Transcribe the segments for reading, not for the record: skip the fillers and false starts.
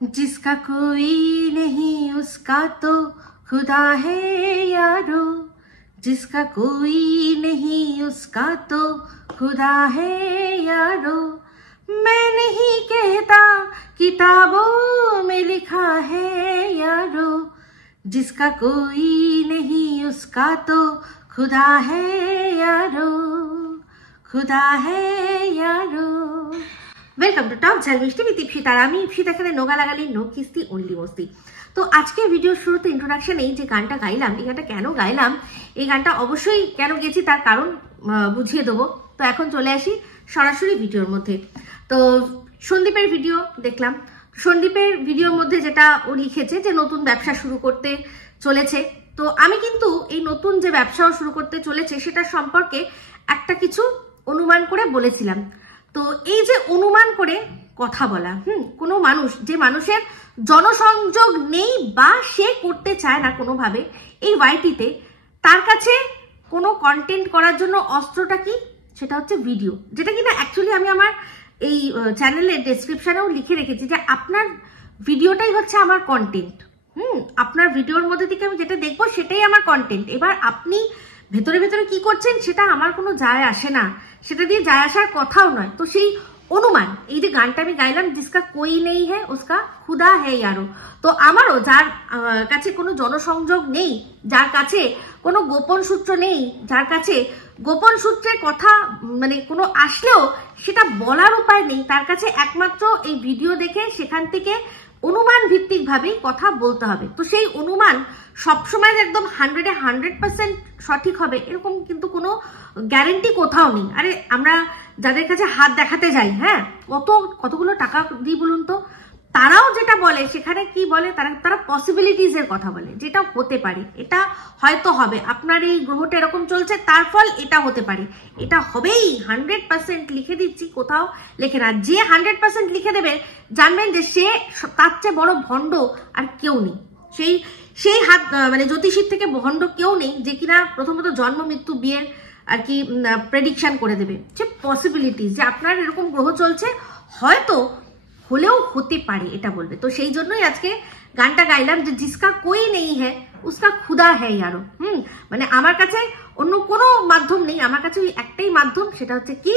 जिसका कोई नहीं उसका तो खुदा है यारो, जिसका कोई नहीं उसका तो खुदा है यारो। मैं नहीं कहता किताबों में लिखा है यारो, जिसका कोई नहीं उसका तो खुदा है यारो, खुदा है यारो। वेलकम टू टॉक ঝাল মিষ্টি विद ইপসিতা। আমি ইপসিতা, এখানে নোগা লাগালি নো কিস্তি অনলি মস্তি। তো আজকে ভিডিওর শুরুতে ইন্ট্রোডাকশনে এই যে গানটা গাইলাম, এই গানটা কেন গাইলাম, এই গানটা অবশ্যই কেন গেছি তার কারণ বুঝিয়ে দেবো। তো এখন চলে আসি সরাসরি ভিডিওর মধ্যে। তো সন্দীপের ভিডিও দেখলাম। সন্দীপের ভিডিওর মধ্যে যেটা ও লিখেছে যে নতুন ব্যবসা শুরু করতে চলেছে। তো আমি কিন্তু এই নতুন যে ব্যবসাও শুরু করতে চলেছে সেটার সম্পর্কে একটা কিছু অনুমান করে বলেছিলাম। তো এই যে অনুমান করে কথা বলা, কোনো মানুষ যে মানুষের জনসংযোগ নেই বা সে করতে চায় না কোনোভাবে এই ওয়াইটিতে, তার কাছে কোনো কন্টেন্ট করার জন্য অস্ত্রটা কি, সেটা হচ্ছে ভিডিও। যেটা কিনা অ্যাকচুয়ালি আমি আমার এই চ্যানেলের ডেসক্রিপশনেও লিখে রেখেছি যে আপনার ভিডিওটাই হচ্ছে আমার কন্টেন্ট। আপনার ভিডিওর মধ্যে থেকে আমি যেটা দেখবো সেটাই আমার কন্টেন্ট। এবার আপনি ভেতরে ভেতরে কি করছেন সেটা আমার কোনো যায় আসে না, সেটা দিয়ে যায় আসার কথাও নয়। তো সেই অনুমান, এই যে গানটা আমি গাইলাম, জিসকা কোই নেই হ্যাঁ উসকা খুদা হ্যাঁ ইয়ারো। তো আমারও যার কাছে কোনো জনসংযোগ নেই, যার কাছে কোনো গোপন সূত্র নেই, যার কাছে গোপন সূত্রের কথা মানে কোনো আসলেও সেটা বলার উপায় নেই, তার কাছে একমাত্র এই ভিডিও দেখে সেখান থেকে অনুমান ভিত্তিক ভাবেই কথা বলতে হবে। তো সেই অনুমান সবসময় একদম 100% সঠিক হবে এরকম কিন্তু কোনো গ্যারেন্টি কোথাও নেই। আরে আমরা যাদের কাছে হাত দেখাতে যাই, হ্যাঁ, কতগুলো টাকা দিই বলুন তো, তারাও যেটা বলে সেখানে কি বলে, তারা পসিবিলিটিস এর কথা বলে, যেটা হতে পারে, এটা হয়তো হবে, আপনার এই গ্রহটা এরকম চলছে তার ফল এটা হতে পারে, এটা হবেই 100% লিখে দিচ্ছি, কোথাও লেখে না। যে 100% লিখে দেবে জানবেন যে সে তার চেয়ে বড় ভণ্ড আর কেউ নেই। সেই হাত মানে জ্যোতিষীর থেকে ভণ্ড কেউ নেই যে কিনা প্রথমত জন্ম মৃত্যু বিয়ের আর কি প্রেডিকশন করে দেবে। যে পসিবিলিটিস যে আপনার এরকম গ্রহ চলছে হয়তো হলেও হতে পারে এটা বলবে। তো সেই জন্যই আজকে গানটা গাইলাম যে জিসকা কোই নেই হ্যাঁ উসকা খুদা হ্যাঁ ইয়ারো। মানে আমার কাছে অন্য কোনো মাধ্যম নেই, আমার কাছে ওই একটাই মাধ্যম, সেটা হচ্ছে কি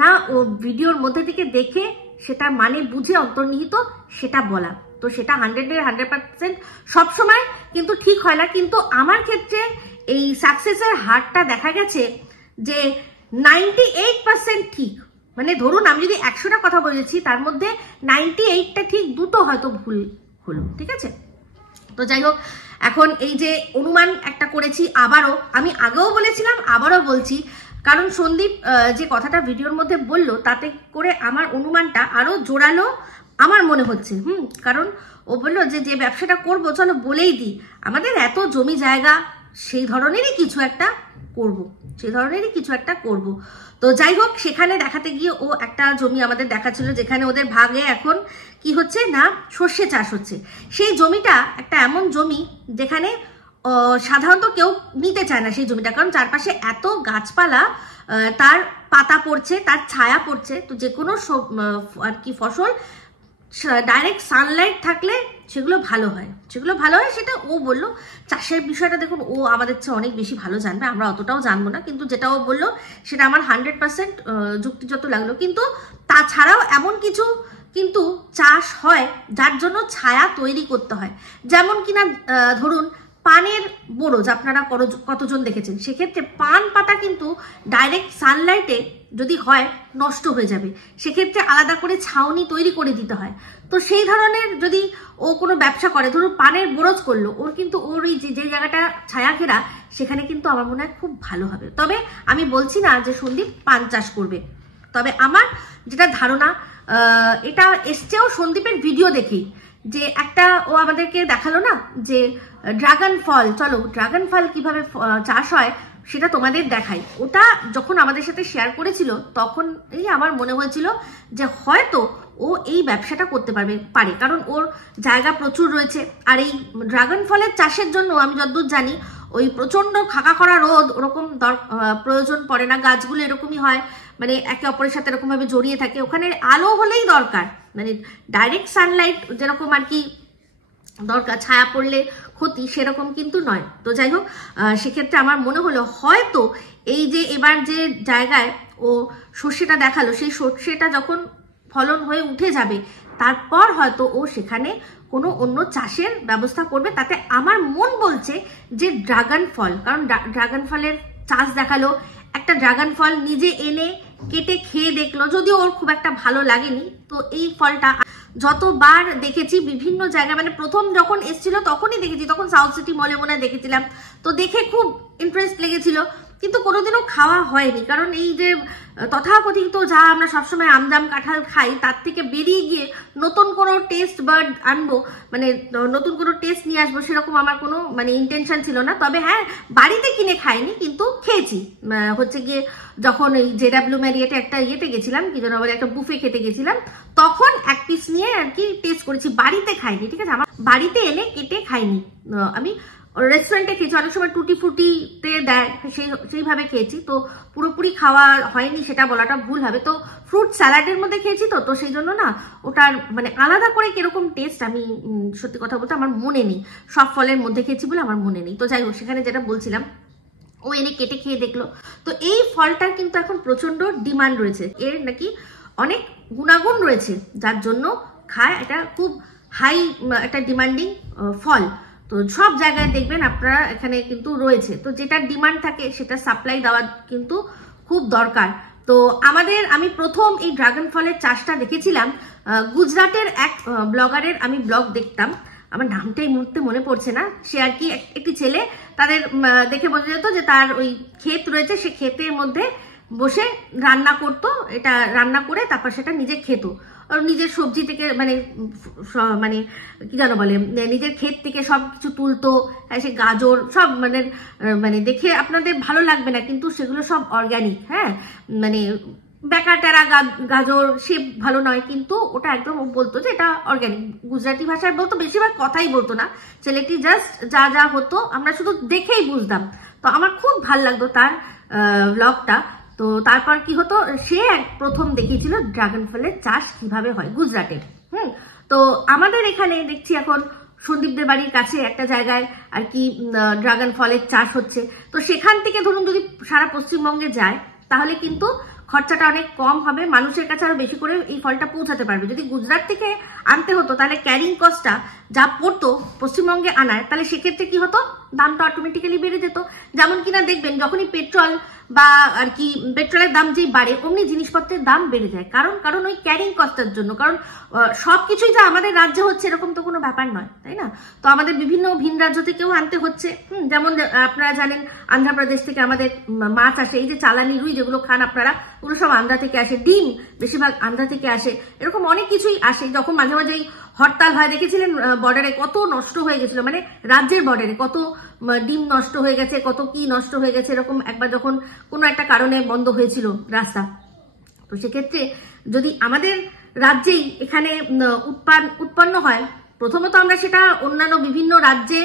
না ও ভিডিওর মধ্যে থেকে দেখে সেটার মানে বুঝে অন্তর্নিহিত সেটা বলা। তো সেটা 100% সবসময় কিন্তু ঠিক হয় না, কিন্তু আমার ক্ষেত্রে এই সাকসেসের হারটা দেখা গেছে যে 98% ঠিক। মানে ধরুন আমি যদি 100টা কথা বলেছি তার মধ্যে 98টা ঠিক, দুটো হয়তো ভুল হলো, ঠিক আছে। তো যাই হোক, এখন এই যে অনুমান একটা করেছি, আবারও আমি আগেও বলেছিলাম আবারও বলছি, কারণ সন্দীপ যে কথাটা ভিডিওর মধ্যে বললো তাতে করে আমার অনুমানটা আরো জোরালো আমার মনে হচ্ছে। কারণ ও বললো যে ব্যবসাটা করবো, চলো বলেই দিই, আমাদের এত জমি জায়গা, সেই ধরনেরই কিছু একটা করব। তো যাই হোক, সেখানে দেখাতে গিয়ে ও একটা জমি আমাদের দেখাচ্ছিল যেখানে ওদের ভাগে এখন কি হচ্ছে না সর্ষে চাষ হচ্ছে। সেই জমিটা একটা এমন জমি যেখানে সাধারণত কেউ নিতে চায় না সেই জমিটা, কারণ চারপাশে এত গাছপালা, তার পাতা পড়ছে, তার ছায়া পড়ছে। তো যে কোনো আর কি ফসল ডাইরেক্ট সানলাইট থাকলে সেগুলো ভালো হয়, সেটা ও বললো। চাষের বিষয়টা দেখুন ও আমাদের চেয়ে অনেক বেশি ভালো জানবে, আমরা অতটাও জানবো না, কিন্তু যেটা ও বললো সেটা আমার 100% যুক্তিযুক্ত লাগলো। কিন্তু তাছাড়াও এমন কিছু কিন্তু চাষ হয় যার জন্য ছায়া তৈরি করতে হয়, যেমন কিনা ধরুন পানের বরজ আপনারা কতজন দেখেছেন, সেক্ষেত্রে পান পাতা কিন্তু ডাইরেক্ট সানলাইটে যদি হয় নষ্ট হয়ে যাবে, সেক্ষেত্রে আলাদা করে ছাউনি তৈরি করে দিতে হয়। তো সেই ধরনের যদি ও কোনো ব্যবসা করে, ধরুন পানের বরজ করলো, ওর কিন্তু ওর ওই যে জায়গাটা ছায়া ঘেরা, সেখানে কিন্তু আমার মনে হয় খুব ভালো হবে। তবে আমি বলছি না যে সন্দীপ পান চাষ করবে, তবে আমার যেটা ধারণা এটা এসছেও সন্দীপের ভিডিও দেখেই, যে একটা ও আমাদেরকে দেখালো না যে ড্রাগন ফল, চলো ড্রাগন ফল কিভাবে চাষ হয় সেটা তোমাদের দেখাই। ওটা যখন আমাদের সাথে শেয়ার করেছিল তখন আমার মনে হয়েছিল যে হয়তো ও এই ব্যবসাটা করতে পারে, কারণ ওর জায়গা প্রচুর রয়েছে। আর এই ড্রাগন ফলের চাষের জন্য আমি যতদূর জানি ওই প্রচন্ড খাকা করা রোদ ওরকম প্রয়োজন পড়ে না, গাছগুলো এরকমই হয়, মানে একে অপরের সাথে এরকম ভাবে জড়িয়ে থাকে, ওখানে আলো হলেই দরকার, মানে ডাইরেক্ট সানলাইট যেরকম আর কি দরকার, ছায়া পড়লে ক্ষতি, সেরকম কিন্তু নয়। তো যাই হোক, সেক্ষেত্রে আমার মনে হলো হয়তো এই যে এবার যে জায়গায় ও সর্ষেটা দেখালো, সেই সর্ষেটা যখন ফলন হয়ে উঠে যাবে তারপর হয়তো ও সেখানে কোনো অন্য চাষের ব্যবস্থা করবে। তাতে আমার মন বলছে যে ড্রাগন ফল, কারণ ড্রাগন ফলের চাষ দেখালো, একটা ড্রাগন ফল নিজে এনে কেটে খেয়ে দেখলো, যদিও ওর খুব একটা ভালো লাগেনি। তো এই ফলটা যতবার দেখেছি বিভিন্ন জায়গায়, মানে প্রথম যখন এসেছিল তখনই দেখেছি, তখন সাউথ সিটি মলে মনে দেখেছিলাম, তো দেখে খুব ইন্টারেস্ট লেগেছিল, কিন্তু কোনোদিনও খাওয়া হয়নি। কারণ এই যে তথাকথিত যা আমরা সবসময় আমজাম কাঁঠাল খাই, তার থেকে বেরিয়ে গিয়ে নতুন কোনো টেস্ট বার্ড আনবো, মানে নতুন কোনো টেস্ট নিয়ে আসবো, সেরকম আমার কোনো মানে ইন্টেনশন ছিল না। তবে হ্যাঁ, বাড়িতে কিনে খাইনি, কিন্তু খেয়েছি। হচ্ছে গিয়ে যখন এই JW ম্যারিয়েটে একটা ইয়েতে গেছিলাম, কি যেন বলে, একটা বুফে খেতে গেছিলাম, তখন এক পিস নিয়ে আর কি টেস্ট করেছি, বাড়িতে খাইনি। ঠিক আছে, আমার বাড়িতে এনে কেটে খাইনি, আমি রেস্টুরেন্টে খেয়েছি, অনেক সময় টুটি ফুটিতে দেয়, সেইভাবে খেয়েছি। তো পুরোপুরি খাওয়া হয়নি সেটা বলাটা ভুল হবে। তো ফ্রুট স্যালাডের মধ্যে খেয়েছি, তো সেই জন্য না ওটার মানে আলাদা করে কিরকম টেস্ট আমি সত্যি কথা বলতে আমার মনে নেই, সব ফলের মধ্যে খেয়েছি বলে আমার মনে নেই। তো যাই হোক, সেখানে যেটা বলছিলাম, ও এনে কেটে খেয়ে দেখলো। তো এই ফলটার কিন্তু এখন প্রচন্ড ডিমান্ড রয়েছে, এর নাকি অনেক গুণাগুণ রয়েছে, যার জন্য খায়, এটা খুব হাই একটা ডিমান্ডিং ফল। তো সব জায়গায় দেখবেন আপনারা এখানে কিন্তু রয়েছে। তো যেটা ডিমান্ড থাকে সেটা সাপ্লাই দেওয়া কিন্তু খুব দরকার। তো আমি প্রথম এই ড্রাগন ফলের চাষটা দেখেছিলাম গুজরাটের এক ব্লগারের, আমি ব্লগ দেখতাম, আমার নামটা এই মুহূর্তে মনে পড়ছে না। সে আর কি একটি ছেলে, তাদের দেখে বোঝা যেত যে তার ওই ক্ষেত রয়েছে, সে ক্ষেতের মধ্যে বসে রান্না করতো, এটা রান্না করে তারপর সেটা নিজে খেত, নিজের সবজি থেকে মানে কি জানো বলে, নিজের ক্ষেত থেকে সবকিছু তুলতো, সে গাজর সব, মানে দেখে আপনাদের ভালো লাগবে না, কিন্তু সেগুলো সব অর্গানিক। হ্যাঁ, মানে বেকার টেরা গাজর সে ভালো নয়, কিন্তু ওটা একদম বলতো যে এটা অর্গানিক। গুজরাটি ভাষায় বলতো, বেশিরভাগ কথাই বলতো না ছেলেটি, জাস্ট যা যা হতো আমরা শুধু দেখেই বুঝতাম। তো আমার খুব ভাল লাগতো তার ব্লগটা। তো তারপর কি হতো, সে প্রথম দেখিয়েছিল ড্রাগন ফলের চাষ কিভাবে হয় গুজরাটের। তো আমাদের এখানে দেখছি এখন সন্দীপদের বাড়ির কাছে একটা জায়গায় আর কি ড্রাগন ফলের চাষ হচ্ছে। তো সেখান থেকে ধরুন যদি সারা পশ্চিমবঙ্গে যায় তাহলে কিন্তু খরচাটা অনেক কম হবে, মানুষের কাছে আরো বেশি করে এই ফলটা পৌঁছাতে পারবে। যদি গুজরাট থেকে আনতে হতো তাহলে ক্যারিং কস্টটা যা পড়তো পশ্চিমবঙ্গে আনায়, তাহলে সেক্ষেত্রে কি হতো, দামটা অটোমেটিক্যালি বেড়ে যেত। যেমন কিনা দেখবেন যখনই পেট্রোল বা আর কি পেট্রোলের দাম যেই বাড়ে, অমনি জিনিসপত্রের দাম বেড়ে যায়। কারণ ওই ক্যারিং কস্টের জন্য। কারণ সবকিছুই যে আমাদের রাজ্যে হচ্ছে এরকম তো কোনো ব্যাপার নয়, তাই না? তো আমাদের বিভিন্ন ভিন রাজ্য থেকেও আনতে হচ্ছে। যেমন আপনারা জানেন আন্ধ্রপ্রদেশ থেকে আমাদের মাছ আসে, এই যে চালানি রুই যেগুলো খান আপনারা, ওগুলো সব আন্ধ্রা থেকে আসে, ডিম বেশিরভাগ আন্ধ্রা থেকে আসে, এরকম অনেক কিছুই আসে। যখন মাঝে মাঝে হরতাল হয়, দেখেছিলেন বর্ডারে কত নষ্ট হয়ে গেছিল, মানে রাজ্যের বর্ডারে কত ডিম নষ্ট হয়ে গেছে, কত কি নষ্ট হয়ে গেছে, এরকম একবার যখন কোনো একটা কারণে বন্ধ হয়েছিল রাস্তা। তো সেক্ষেত্রে যদি আমাদের রাজ্যেই এখানে উৎপন্ন হয়, প্রথমত আমরা সেটা অন্যান্য বিভিন্ন রাজ্যে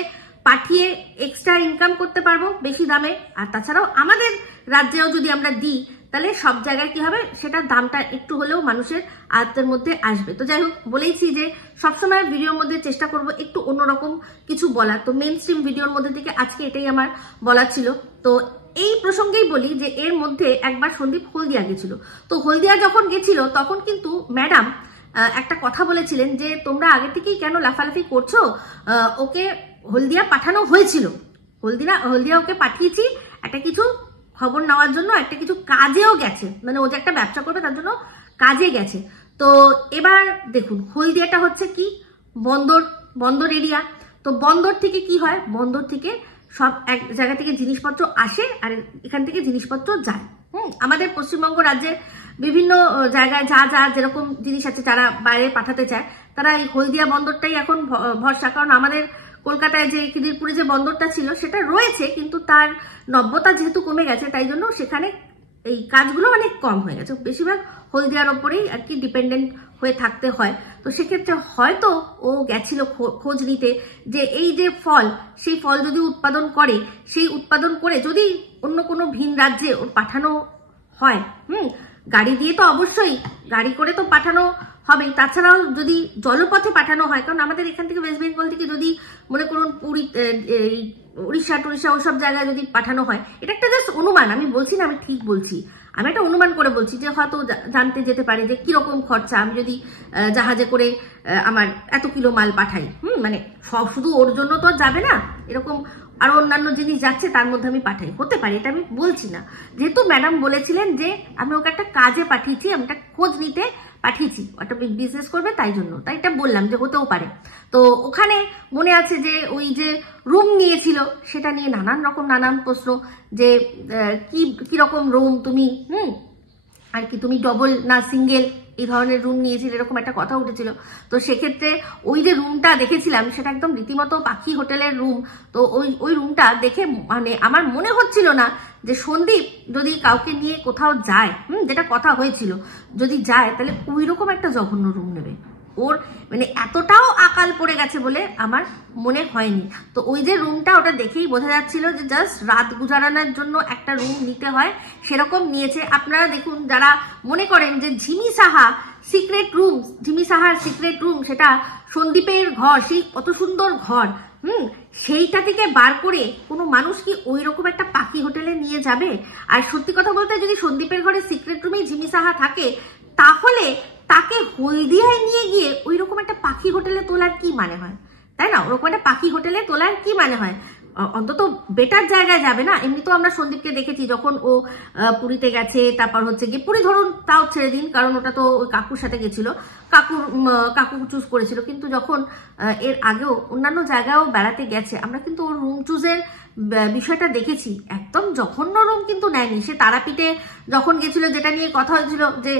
পাঠিয়ে এক্সট্রা ইনকাম করতে পারবো বেশি দামে। আর তাছাড়াও আমাদের রাজ্যেও যদি আমরা দিই তাহলে সব জায়গায় কি হবে, সেটার দামটা একটু হলেও মানুষের আয়ত্তের মধ্যে আসবে। তো যাই হোক, বলেইছি যে সবসময় ভিডিওর মধ্যে চেষ্টা করব একটু অন্যরকম কিছু বলার। তো মেইন স্ট্রিম ভিডিওর মধ্যে থেকে আজকে এটাই আমার বলার ছিল। তো এই প্রসঙ্গেই বলি যে এর মধ্যে একবার সন্দীপ হলদিয়া গেছিল। তো হলদিয়া যখন গেছিল তখন কিন্তু ম্যাডাম একটা কথা বলেছিলেন যে তোমরা আগে থেকেই কেন লাফালাফি করছো, ওকে হলদিয়া পাঠানো হয়েছিল, হলদিয়া ওকে পাঠিয়েছি একটা কিছু খবর নেওয়ার জন্য, একটা কিছু কাজেও গেছে, মানে ও যে একটা ব্যবসা করবে তার জন্য কাজে গেছে। তো এবার দেখুন, হলদিয়াটা হচ্ছে কি বন্দর এরিয়া। তো বন্দর থেকে কি হয়, বন্দর থেকে সব এক জায়গা থেকে জিনিসপত্র আসে আর এখান থেকে জিনিসপত্র যায়। আমাদের পশ্চিমবঙ্গ রাজ্যের বিভিন্ন জায়গায় যা যা যেরকম জিনিস আছে, যারা বাইরে পাঠাতে চায় তারা এই হলদিয়া বন্দরটাই এখন ভরসা। কারণ আমাদের কলকাতায় যে খিদিরপুরে যে বন্দরটা ছিল সেটা রয়েছে, কিন্তু তার নব্যতা যেহেতু কমে গেছে তাই জন্য সেখানে এই কাজগুলো অনেক কম হয়ে গেছে, বেশিরভাগ হলদিয়ার ওপরেই আর কি ডিপেন্ডেন্ট হয়ে থাকতে হয়। তো সেক্ষেত্রে হয়তো ও গেছিল খোঁজ নিতে যে এই যে ফল, সেই ফল যদি উৎপাদন করে, সেই উৎপাদন করে যদি অন্য কোনো ভিন রাজ্যে ওর পাঠানো হয়, গাড়ি দিয়ে তো অবশ্যই, গাড়ি করে তো পাঠানো হবে, তাছাড়াও যদি জলপথে পাঠানো হয়, কারণ আমাদের এখান থেকে ওয়েস্ট বেঙ্গল থেকে যদি মনে করুন পুরী, উড়িষ্যা টুড়িষ্যা ওইসব জায়গায় যদি পাঠানো হয়, এটা একটা জাস্ট অনুমান, আমি বলছি না আমি ঠিক বলছি, আমি একটা অনুমান করে বলছি যে হয়তো জানতে যেতে পারে যে কিরকম খরচা আমি যদি জাহাজে করে আমার এত কিলো মাল পাঠাই, মানে শুধু ওর জন্য তো যাবে না, এরকম আরো অন্যান্য জিনিস যাচ্ছে তার মধ্যে আমি পাঠাই, হতে পারে, এটা আমি বলছি না। যেহেতু ম্যাডাম বলেছিলেন যে আমি ওকে একটা কাজে পাঠিয়েছি, আমি একটা খোঁজ নিতে পাঠিয়েছি, একটা বিজনেস করবে তাই জন্য, তাই এটা বললাম যে হতেও পারে। তো ওখানে মনে আছে যে ওই যে রুম নিয়েছিল সেটা নিয়ে নানান প্রশ্ন, যে কিরকম রুম তুমি, আর কি তুমি ডবল না সিঙ্গেল এই ধরনের রুম নিয়েছিল, এরকম একটা কথা উঠেছিল। তো সেক্ষেত্রে ওই যে রুমটা দেখেছিলাম সেটা একদম রীতিমতো পাখি হোটেলের রুম। তো ওই রুমটা দেখে মানে আমার মনে হচ্ছিল না যে সন্দীপ যদি কাউকে নিয়ে কোথাও যায়, যেটা কথা হয়েছিল, যদি যায় তাহলে ওই রকম একটা জঘন্য রুম নেবে। ওর মানে এতটাও আকাল পড়ে গেছে বলে আমার মনে হয়নি। তো ওই যে রুমটা, ওটা দেখেই বোঝা যাচ্ছিল যে জাস্ট রাত গুজারানোর জন্য একটা রুম নিতে হয়, সেরকম নিয়েছে। আপনারা দেখুন, যারা মনে করেন যে ঝিমি সাহার সিক্রেট রুম সেটা সন্দীপের ঘর, সেই কত সুন্দর ঘর, সেইটা থেকে বার করে কোনো মানুষ কি ওই রকম একটা পাখি হোটেলে নিয়ে যাবে? আর সত্যি কথা বলতে, যদি সন্দীপের ঘরে সিক্রেট রুমেই ঝিমি সাহা থাকে, তাহলে তাকে হলদিয়ায় নিয়ে গিয়ে ওই রকম একটা পাখি হোটেলে তোলার কি মানে হয়, তাই না? ওরকম একটা পাখি হোটেলে তোলার কি মানে হয়? অন্তত বেটার জায়গায় যাবে না। এমনি তো আমরা সন্দীপকে দেখেছি যখন ও পুরীতে গেছে, তারপর হচ্ছে গিয়ে পুরী ধরুন তাও ছেড়ে দিন, কারণ ওটা তো ওই কাকুর সাথে গেছিল, কাকু চুজ করেছিল, কিন্তু যখন এর আগেও অন্যান্য জায়গায়ও বেড়াতে গেছে, আমরা কিন্তু ওর রুম চুজের বিষয়টা দেখেছি। একদম জঘন্য রুম কিন্তু নেয়নি। সে তারাপীঠে যখন গেছিল, যেটা নিয়ে কথা হয়েছিল যে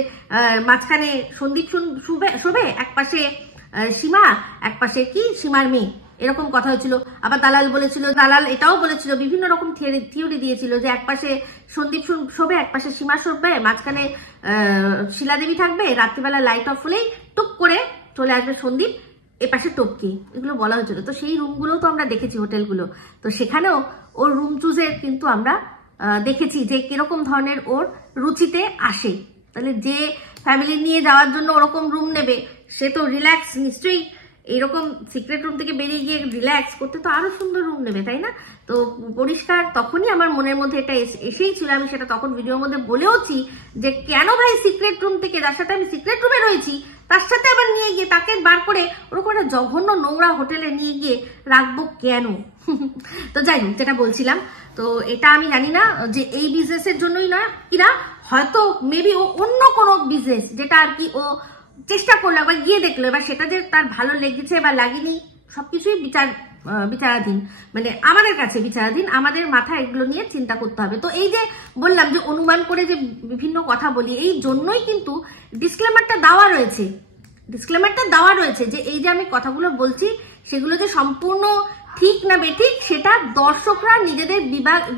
মাঝখানে সন্দীপ শোবে, এক পাশে সীমা, এক পাশে কি সীমার মেয়ে, এরকম কথা হয়েছিল। আবার দালাল এটাও বলেছিল, বিভিন্ন রকম থিওরি দিয়েছিল যে এক পাশে সন্দীপ শোবে, এক পাশে সীমা শোবে, মাঝখানে শিলাদেবী থাকবে, রাত্রিবেলা লাইট অফ হলেই টুক করে চলে আসবে সন্দীপ এপাশে টপকে, এগুলো বলা হয়েছিল। তো সেই রুমগুলোও তো আমরা দেখেছি, হোটেলগুলো, তো সেখানেও ওর রুম চুজের কিন্তু আমরা দেখেছি যে কিরকম ধরনের ওর রুচিতে আসে। তাহলে যে ফ্যামিলি নিয়ে যাওয়ার জন্য ওরকম রুম নেবে, সে তো রিল্যাক্স নিশ্চয়ই, এইরকম সিক্রেট রুম থেকে বেরিয়ে গিয়ে রিল্যাক্স করতে তো আরো সুন্দর রুম নেবে, তাই না? তো পরিষ্কার তখনই আমার মনের মধ্যে এটা এসেই ছিল। আমি সেটা তখন ভিডিওর মধ্যে বলেওছি যে কেন ভাই সিক্রেট রুম থেকে, যার সাথে আমি সিক্রেট রুমে রয়েছি, তার সাথে আবার নিয়ে গিয়ে তাকে বার করে ওরকম একটা জঘন্য নোংরা হোটেলে নিয়ে গিয়ে রাখবো কেন? তো যাই হোক, যেটা বলছিলাম, তো এটা আমি জানি না যে এই বিজনেসের জন্যই না কিনা, হয়তো মেবি ও অন্য কোনো বিজনেস, যেটা আর কি ও চেষ্টা করলো, একবার গিয়ে দেখলো, এবার সেটা যে তার ভালো লেগেছে বা লাগেনি সবকিছুই বিচারাধীন, মানে আমাদের কাছে বিচারাধীন, আমাদের মাথায় এগুলো নিয়ে চিন্তা করতে হবে। তো এই যে বললাম যে অনুমান করে যে বিভিন্ন কথা বলি, এই জন্যই কিন্তু ডিসক্লেমারটা দেওয়া রয়েছে যে এই যে আমি কথাগুলো বলছি সেগুলো যে সম্পূর্ণ ঠিক না বেঠিক সেটা দর্শকরা নিজেদের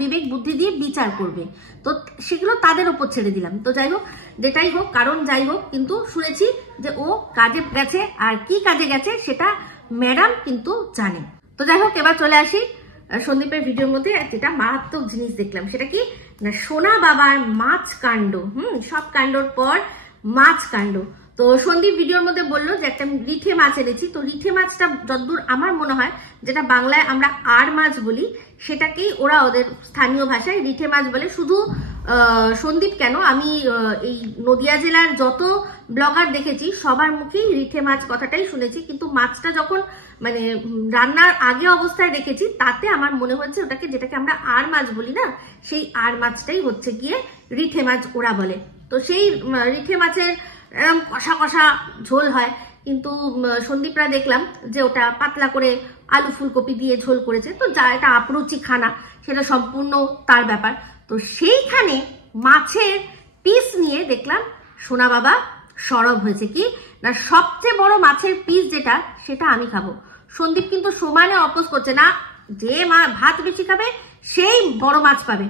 বিবেক বুদ্ধি দিয়ে বিচার করবে। তো সেগুলো তাদের ওপর ছেড়ে দিলাম। তো যাই হোক, যেটাই হোক, কারণ যাই হোক, কিন্তু শুনেছি যে ও কাজে গেছে, আর কি কাজে গেছে সেটা ম্যাডাম কিন্তু জানে। তো যাই হোক, এবার চলে আসি সন্দীপের ভিডিওর মধ্যে। যেটা মারাত্মক জিনিস দেখলাম সেটা কি না, সোনা বাবার মাছ কাণ্ড। সব কাণ্ডর পর মাছ কাণ্ড। তো সন্দীপ ভিডিওর মধ্যে বললো যে একটা রিঠে মাছ এনেছি। তো রিঠে মাছটা যতদূর আমার মনে হয়, যেটা বাংলায় আমরা আর মাছ বলি, সেটাকেই ওরা ওদের স্থানীয় ভাষায় রিঠে মাছ বলে। শুধু সন্দীপ কেন, আমি এই নদিয়া জেলার যত ব্লগার দেখেছি সবার মুখেই রিঠে মাছ কথাটাই শুনেছি, কিন্তু মাছটা যখন মানে রান্নার আগে অবস্থায় দেখেছি, তাতে আমার মনে হচ্ছে ওটাকে, যেটাকে আমরা আর মাছ বলি না, সেই আর মাছটাই হচ্ছে গিয়ে রিঠে মাছ ওরা বলে। তো সেই রিঠে মাছের এরকম কষা কষা ঝোল হয়, কিন্তু সন্দীপরা দেখলাম যে ওটা পাতলা করে আলু ফুলকপি দিয়ে ঝোল করেছে। তো যা এটা আপরুচি খানা, সেটা সম্পূর্ণ তার ব্যাপার। তো সেইখানে মাছের পিস নিয়ে দেখলাম সোনা বাবা সরব হয়েছে কি না, সবচেয়ে বড় মাছের পিস যেটা, সেটা আমি খাবো। সন্দীপ কিন্তু সমানে অপোজ করছে না, যে ভাত বেশি খাবে সেই বড় মাছ পাবে,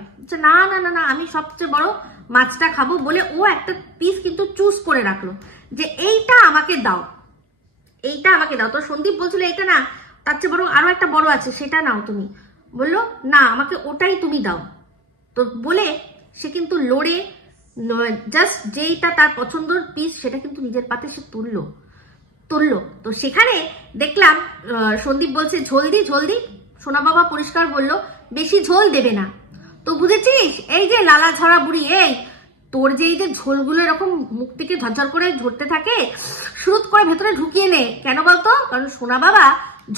না না না না, আমি সবচেয়ে বড় মাছটা খাবো বলে ও একটা পিস কিন্তু চুজ করে রাখলো যে এইটা আমাকে দাও, এইটা আমাকে দাও। তো সন্দীপ বলছিল এইটা না, তার চেয়ে বরং আরো একটা বড় আছে, সেটা নাও তুমি। বললো না, আমাকে ওটাই তুমি দাও। তো বলে সে কিন্তু লড়ে জাস্ট যেইটা তার পছন্দের পিস সেটা কিন্তু নিজের পাতে সে তুললো। তো সেখানে দেখলাম সন্দীপ বলছে ঝোল দি, সোনা বাবা পরিষ্কার বললো বেশি ঝোল দেবে না। তো বুঝেছিস, এই যে লালা ঝরা বুড়ি, এই তোর যে এই যে ঝোলগুলো এরকম মুখ থেকে ঝরঝর করে ঝরতে থাকে, শুরুত করে ভেতরে ঢুকিয়ে নে। কেন বলতো? কারণ সোনা বাবা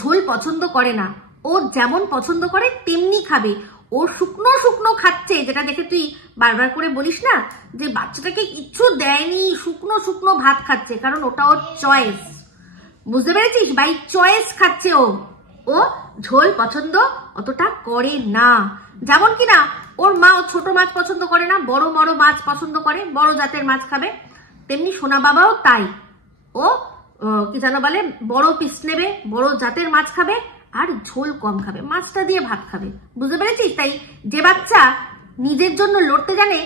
ঝোল পছন্দ করে না, ও যেমন পছন্দ করে তেমনি খাবে। ও শুকনো শুকনো খাচ্ছে, যেটা দেখে তুই বারবার করে বলিস না যে বাচ্চাটাকে কিচ্ছু দেয়নি, শুকনো শুকনো ভাত খাচ্ছে, কারণ ওটা ওর চয়েস। বুঝতে পেরেছিস? বাই চয়েস খাচ্ছে ও ঝোল পছন্দ অতটা করে না। যেমন কিনা ওর মা ও ছোট মাছ পছন্দ করে না, বড় বড় মাছ পছন্দ করে, বড় জাতের মাছ খাবে, তেমনি সোনা বাবাও তাই। ও কি জানো বলে, বড় পিস নেবে, বড় জাতের মাছ খাবে, আর ঝোল কম খাবে, মাছটা দিয়ে ভাত খাবে। বুঝতে পেরেছিস? তাই যে বাচ্চা নিজের জন্য লড়তে জানে,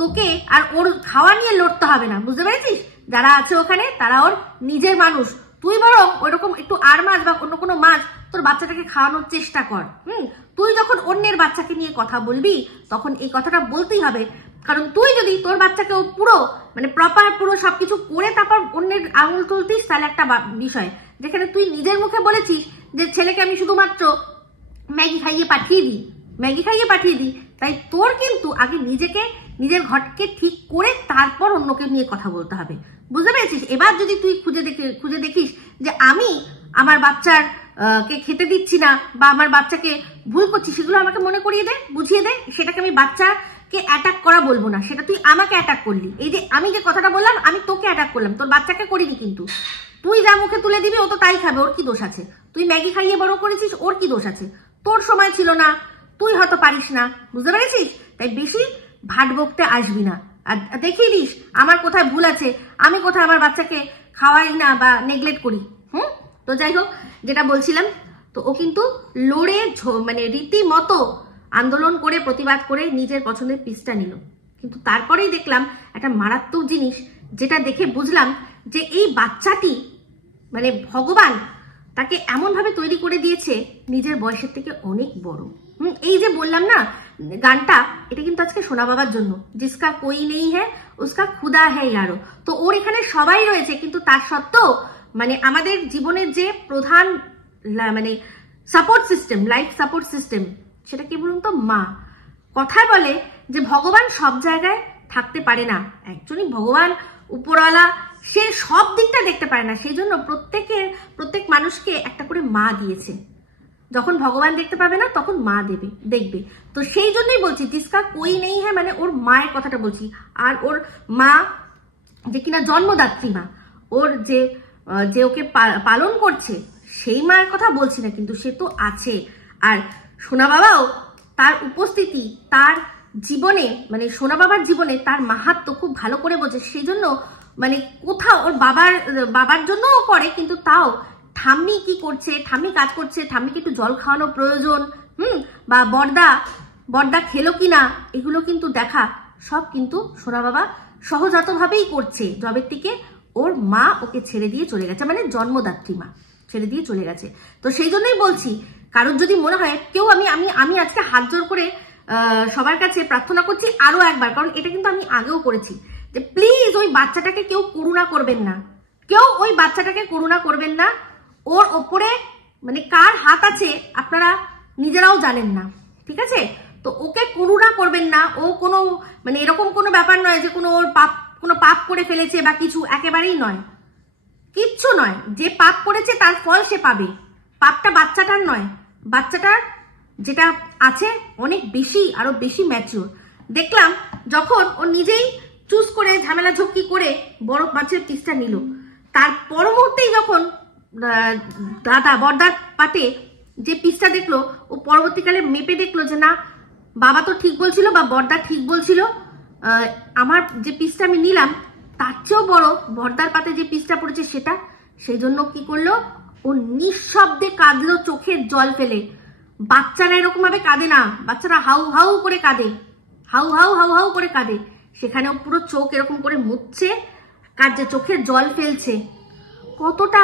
তোকে আর ওর খাওয়া নিয়ে লড়তে হবে না। বুঝতে পেরেছিস? যারা আছে ওখানে তারা ওর নিজের মানুষ। তুই বরং ওইরকম একটু আর মাছ বা অন্য কোনো মাছ তোর বাচ্চাটাকে খাওয়ানোর চেষ্টা কর। তুই যখন অন্যের বাচ্চাকে নিয়ে কথা বলবি তখন এই কথাটা বলতেই হবে, কারণ তুই যদি তোর বাচ্চাকে পুরো মানে প্রপার পুরো সবকিছু করে তারপর অন্যের আঙুল তুলতিস, তাহলে একটা বিষয়। যেখানে তুই নিজের মুখে বলেছিস যে ছেলেকে আমি শুধুমাত্র ম্যাগি খাইয়ে পাঠিয়ে দিই, তাই তোর কিন্তু আগে নিজেকে, নিজের ঘরকে ঠিক করে তারপর অন্যকে নিয়ে কথা বলতে হবে। বুঝতে পেরেছিস? এবার যদি তুই খুঁজে দেখিস যে আমি আমার বাচ্চার কে খেতে দিচ্ছি না বা আমার বাচ্চাকে ভুল করছি, সেগুলো আমাকে মনে করিয়ে দে, বুঝিয়ে দে। সেটাকে আমি বাচ্চাকে অ্যাটাক করা বলবো না, সেটা তুই আমাকে অ্যাটাক করলি। এই যে আমি যে কথাটা বললাম, আমি তোকে অ্যাটাক করলাম, তোর বাচ্চাকে করিনি। কিন্তু তুই যা মুখে তুলে দিবি ও তো তাই খাবে, ওর কি দোষ আছে? তুই ম্যাগি খাইয়ে বড় করেছিস, ওর কি দোষ আছে? তোর সময় ছিল না, তুই হয়তো পারিস না। বুঝতে পেরেছিস? তাই বেশি ভাট বকতে আসবি না। আর দেখিয়ে দিস আমার কোথায় ভুল আছে, আমি কোথায় আমার বাচ্চাকে খাওয়াই না বা নেগলেক্ট করি। তো যাই হোক, যেটা বলছিলাম, তো ও কিন্তু লড়ে মানে রীতিমতো আন্দোলন করে প্রতিবাদ করে নিজের পছন্দের পিসটা নিল। কিন্তু তারপরেই দেখলাম একটা মারাত্মক জিনিস, যেটা দেখে বুঝলাম যে এই বাচ্চাটি মানে ভগবান তাকে এমনভাবে তৈরি করে দিয়েছে নিজের বয়সের থেকে অনেক বড়। এই যে বললাম না গানটা, এটা কিন্তু আজকে সোনা বাবার জন্য, জিসকা কোই নেই হ্যাঁ উসকা খুদা হ্যাঁ ইয়ারো। তো ওর এখানে সবাই রয়েছে, কিন্তু তার সত্ত্বেও মানে আমাদের জীবনের যে প্রধান মানে support system, life support system, সেটা কি বলুন তো? মা। কথায় বলে যে ভগবান সব জায়গায় থাকতে পারে না, অ্যাকচুয়ালি ভগবান উপরওয়ালা সে সব দিকটা দেখতে পারে না, সেই জন্য প্রত্যেক মানুষকে একটা করে মা দিয়েছে। যখন ভগবান দেখতে পাবে না তখন মা দেখবে। তো সেই জন্যই বলছি জিসকা কোই নেই হ্যাঁ, মানে ওর মায়ের কথাটা বলছি। আর ওর মা যে কিনা জন্মদাত্রী মা, ওর যে ওকে পালন করছে সেই মায়ের কথা বলছি না, কিন্তু সে তো আছে। আর সোনা বাবাও তার উপস্থিতি তার জীবনে মানে সোনা বাবার জীবনে তার মাহাত্ম্য খুব ভালো করে বোঝে। সেই জন্য মানে কোথাও ওর বাবার জন্যও করে, কিন্তু তাও ঠাম্মি কি করছে, ঠাম্মি কাজ করছে, ঠাম্মিকে একটু জল খাওয়ানো প্রয়োজন, বা বর্দা খেলো কিনা, এগুলো কিন্তু দেখা সব কিন্তু সোনা বাবা সহজাতভাবেই করছে। জবের থেকে ওর মা ওকে ছেড়ে দিয়ে চলে গেছে, মানে জন্মদাত্রী মা ছেড়ে দিয়ে চলে গেছে। তো সেই জন্যই বলছি, কারোর যদি মনে হয় কেউ, আমি আজকে হাত জোর করে সবার কাছে প্রার্থনা করছি আরো একবার, কারণ এটা কিন্তু আমি আগেও করেছি, যে প্লিজ ওই বাচ্চাটাকে কেউ করুণা করবেন না, করবেন না। ওর ওপরে মানে কার হাত আছে আপনারা নিজেরাও জানেন না, ঠিক আছে? তো ওকে করুণা করবেন না। ও কোনো মানে এরকম কোনো ব্যাপার নয় যে কোনো পাপ করে ফেলেছে বা কিছু, একেবারেই নয়, কিচ্ছু নয়। যে পাপ করেছে তার ফল সে পাবে। পাপটা বাচ্চাটার নয়, বাচ্চাটার যেটা আছে অনেক বেশি, আরো বেশি ম্যাচিওর। দেখলাম যখন ও নিজেই চুজ করে ঝামেলা ঝক্কি করে বড় মাছের পিসটা নিল, তার পর মুহূর্তেই যখন বর্দার পাতে যে পিসটা দেখলো, ও পরবর্তীকালে মেপে দেখলো যে না, বাবা তো ঠিক বলছিল বা বর্দা ঠিক বলছিল, আমার যে পিসটা আমি নিলাম তার চেয়েও বড় বর্দার পাতে যে পিসটা পড়েছে সেটা। সেই জন্য কি করলো, ও নিঃশব্দে কাঁদলো, চোখের জল ফেলে। বাচ্চারা এরকম ভাবে কাঁদে না, বাচ্চারা হাউ হাউ করে কাঁদে, হাউ হাউ করে কাঁদে। সেখানেও পুরো চোখ এরকম করে মুছছে, কাঁদছে, চোখের জল ফেলছে। কতটা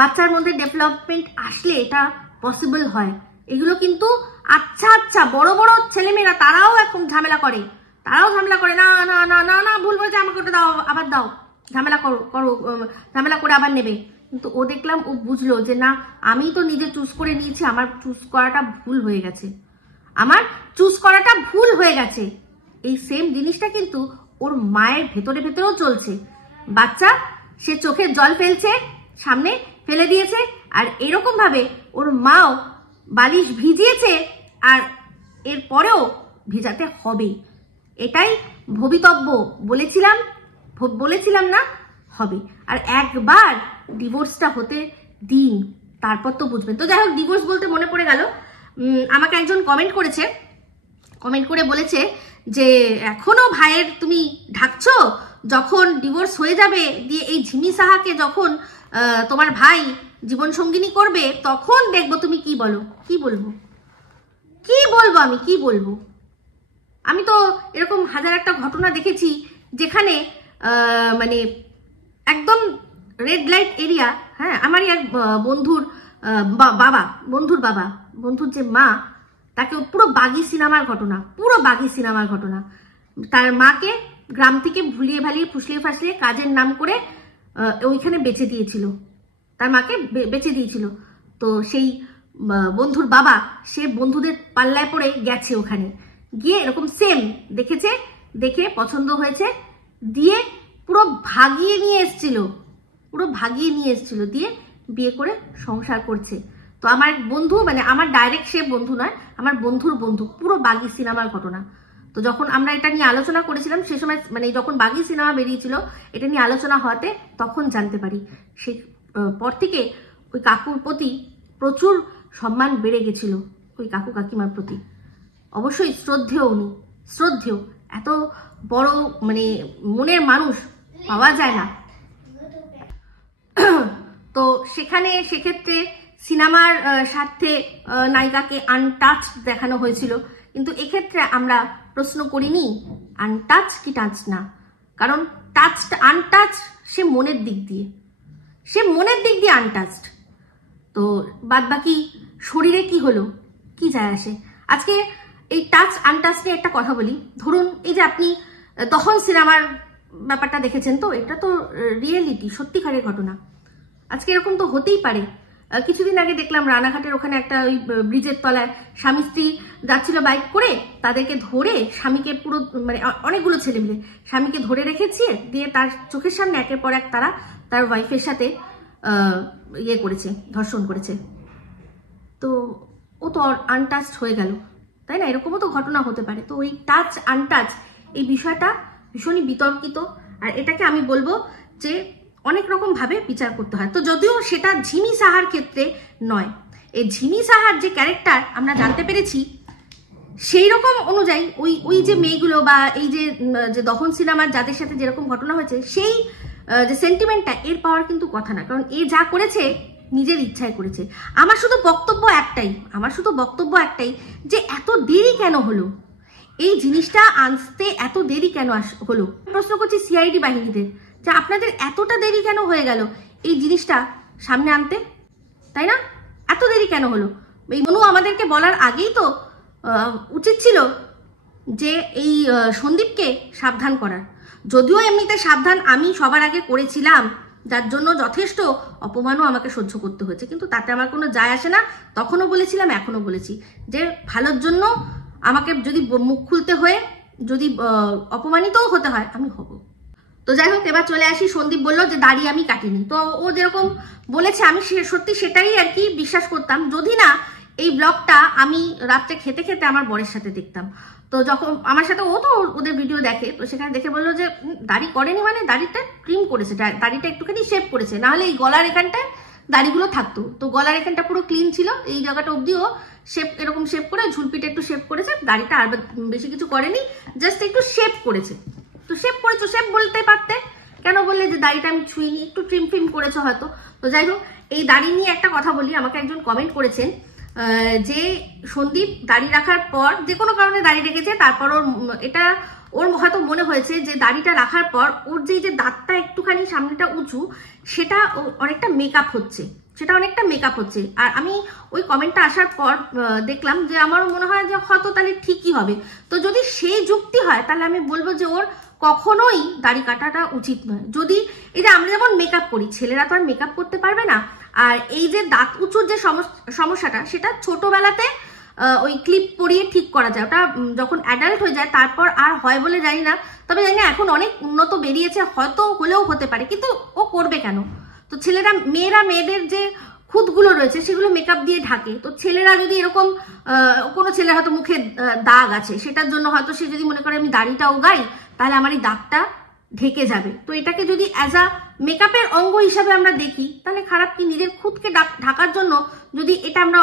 বাচ্চার মধ্যে ডেভেলপমেন্ট আসলে এটা পসিবল হয়। এগুলো কিন্তু আচ্ছা বড় বড় ছেলেমেয়েরা তারাও এখন ঝামেলা করে, তারাও ঝামেলা করে, না না না না না ভুল হয়েছে, আমাকে ওটা দাও, আবার দাও, ঝামেলা করো করো, ঝামেলা করে আবার নেবে। কিন্তু ও দেখলাম ও বুঝলো যে না, আমি তো নিজে চুজ করে নিয়েছি, আমার চুজ করাটা ভুল হয়ে গেছে, আমার চুজ করাটা ভুল হয়ে গেছে। এই সেম জিনিসটা কিন্তু ওর মায়ের ভেতরে ভেতরেও চলছে। বাচ্চা সে চোখের জল ফেলছে, সামনে ফেলে দিয়েছে, আর এরকম ভাবে ওর মাও বালিশ ভিজিয়েছে, আর এরপরেও ভিজাতে হবে। এটাই ভবিতব্য, বলেছিলাম না, হবে। আর একবার ডিভোর্সটা হতে দিন, তারপর তো বুঝবেন। তো যাই হোক, ডিভোর্স বলতে মনে পড়ে গেল, আমাকে একজন কমেন্ট করে বলেছে যে এখনো ভাইয়ের তুমি ঢাকছো, যখন ডিভোর্স হয়ে যাবে, দিয়ে এই ঝিমি সাহাকে যখন তোমার ভাই জীবন সঙ্গিনী করবে, তখন দেখবো তুমি কি বলো। কি বলবো আমি, কি বলবো? আমি তো এরকম হাজার একটা ঘটনা দেখেছি যেখানে মানে একদম রেড লাইট এরিয়া। হ্যাঁ, আমারই এক বন্ধুর বন্ধুর যে মা, তাকে পুরো বাগি সিনেমার ঘটনা, তার মাকে গ্রাম থেকে ভুলিয়ে ভালিয়ে ফুসলিয়ে ফাসলিয়ে কাজের নাম করে ওইখানে বেচে দিয়েছিল, তার মাকে বেচে দিয়েছিল। তো সেই বন্ধুর বাবা, সে বন্ধুদের পাল্লায় পড়ে গেছে, ওখানে গিয়ে এরকম সেম দেখেছে, দেখে পছন্দ হয়েছে, দিয়ে পুরো ভাগিয়ে নিয়ে এসছিল, দিয়ে বিয়ে করে সংসার করছে। তো আমার বন্ধু, মানে আমার ডাইরেক্ট সে বন্ধু নয়, আমার বন্ধুর বন্ধু, পুরো বাগি সিনেমার ঘটনা। তো যখন আমরা এটা নিয়ে আলোচনা করেছিলাম, সে সময় মানে যখন বাগি সিনেমা বেরিয়েছিল, এটা নিয়ে আলোচনা হওয়াতে তখন জানতে পারি। সেই পর থেকে ওই কাকুর প্রতি প্রচুর সম্মান বেড়ে গেছিল, ওই কাকু কাকিমার প্রতি। অবশ্যই শ্রদ্ধেয়, এত বড় মানে মনের মানুষ পাওয়া যায় না। তো সেক্ষেত্রে সিনেমার স্বার্থে নায়িকাকে আনটাচ দেখানো হয়েছিল, কিন্তু এক্ষেত্রে আমরা প্রশ্ন করিনি আনটাচ কি টাচ না, কারণ আনটাচ সে মনের দিক দিয়ে আনটাচড। তো বাদ বাকি শরীরে কি হলো কি যায় আসে। আজকে এই টাচ আনটাচ নিয়ে একটা কথা বলি। ধরুন এই যে আপনি দহন সিনেমার ব্যাপারটা দেখেছেন, তো এটা তো রিয়েলিটি, সত্যিকারের ঘটনা। আজকে এরকম তো হতেই পারে। কিছুদিন আগে দেখলাম রানাঘাটের ওখানে একটা ওই ব্রিজের তলায় স্বামী স্ত্রী যাচ্ছিল বাইক করে, তাদেরকে ধরে স্বামীকে পুরো মানে অনেকগুলো ছেলে মিলে স্বামীকে ধরে রেখেছে, দিয়ে তার চোখের সামনে একের পর এক তারা তার ওয়াইফের সাথে ধর্ষণ করেছে। তো ও তো আনটাচড হয়ে গেল, তাই না? এরকমও তো ঘটনা হতে পারে। তো ওই টাচ আনটাচ এই বিষয়টা ভীষণই বিতর্কিত, আর এটাকে আমি বলবো যে অনেক রকম ভাবে বিচার করতে হয়। তো যদিও সেটা ঝিমি সাহার ক্ষেত্রে নয়, এই ঝিমি সাহার যে ক্যারেক্টার আমরা জানতে পেরেছি, সেই রকম অনুযায়ী ওই যে মেয়েগুলো বা এই যে দহন সিনেমার যাদের সাথে যেরকম ঘটনা হয়েছে, সেই যে সেন্টিমেন্টটা এর পাওয়ার কিন্তু কথা না, কারণ এ যা করেছে নিজের ইচ্ছায় করেছে। আমার শুধু বক্তব্য একটাই যে এত দেরি কেন হলো, এই জিনিসটা আনতে এত দেরি কেন হলো। প্রশ্ন করছি সিআইডি বাহিনীদের যে আপনাদের এতটা দেরি কেন হয়ে গেল এই জিনিসটা সামনে আনতে, তাই না? এত দেরি কেন হলো? এই মনু আমাদেরকে বলার আগেই তো উচিত ছিল যে এই সন্দীপকে সাবধান করার। যদিও এমনিতে সাবধান আমি সবার আগে করেছিলাম, যার জন্য যথেষ্ট অপমানও আমাকে সহ্য করতে হয়েছে, কিন্তু তাতে আমার কোনো যায় আসে না। তখনও বলেছিলাম, এখনো বলেছি যে ভালোর জন্য আমাকে যদি মুখ খুলতে হয়ে যদি অপমানিতও হতে হয় আমি হব। তো যাই হোক, এবার চলে আসি। সন্দীপ বললো যে দাড়ি আমি কাটিনি। তো ও যেরকম বলেছে আমি সত্যি সেটাই আর কি বিশ্বাস করতাম, যদি না এই ব্লগটা আমি রাত্রে খেতে খেতে আমার বরের সাথে দেখতাম। তো যখন আমার সাথে ও তো ওদের ভিডিও দেখে, তো সেখানে দেখে বললো যে দাড়ি করেনি, মানে দাড়িটা ট্রিম করেছে, দাড়িটা একটুখানি শেভ করেছে, নাহলে এই গলার এখানটায় দাড়িগুলো থাকতো। তো গলার এখানটা পুরো ক্লিন ছিল, এই জায়গাটা অবধিও এরকম শেভ করে ঝুলপিটা একটু শেভ করেছে, দাড়িটা আর বেশি কিছু করেনি, জাস্ট একটু শেভ করেছে। তো শেভ করেছো, শেভ বলতে পারতে, কেন বললে যে দাড়িটা আমি ছুঁইনি, একটু ট্রিম ফিম করেছো হয়তো। তো যাই হোক, এই দাড়ি নিয়ে একটা কথা বলি। আমাকে একজন কমেন্ট করেছেন যে সন্দীপ দাড়ি রাখার পর যে কোনো কারণে দাড়ি রেখেছে, তারপর ওর হয়তো মনে হয়েছে যে দাড়িটা রাখার পর ওর যে দাঁতটা একটুখানি সামনেটা উঁচু, সেটা অনেকটা মেকআপ হচ্ছে, সেটা অনেকটা মেকআপ হচ্ছে। আর আমি ওই কমেন্টটা আসার পর দেখলাম যে আমার মনে হয় যে হয়তো তাহলে ঠিকই হবে। তো যদি সেই যুক্তি হয় তাহলে আমি বলবো যে ওর কখনোই দাড়ি কাটাটা উচিত নয়। যদি এই যে আমরা যেমন মেকআপ করি, ছেলেরা তো আর মেকআপ করতে পারবে না। আর এই যে দাঁত উঁচুর যে সমস্যাটা, সেটা ছোটবেলাতে ওই ক্লিপ পরিয়ে ঠিক করা যায়। ওটা যখন অ্যাডাল্ট হয়ে যায় তারপর আর হয় বলে জানি না, তবে জানি না এখন অনেক উন্নত বেরিয়েছে, হয়তো হলেও হতে পারে, কিন্তু ও করবে কেন? তো ছেলেরা, মেয়েদের যে খুঁতগুলো রয়েছে সেগুলো মেকআপ দিয়ে ঢাকে। তো ছেলেরা যদি এরকম কোনো ছেলে হয়তো মুখে দাগ আছে, সেটার জন্য হয়তো সে যদি মনে করে আমি দাড়িটা উগাই তাহলে আমার এই দাগটা ঢেকে যাবে। তো এটাকে যদি অ্যাজ আ মেকআপের অঙ্গ হিসাবে আমরা দেখি তাহলে খারাপ কি? নিজের খুঁতকে ঢাকার জন্য যদি এটা আমরা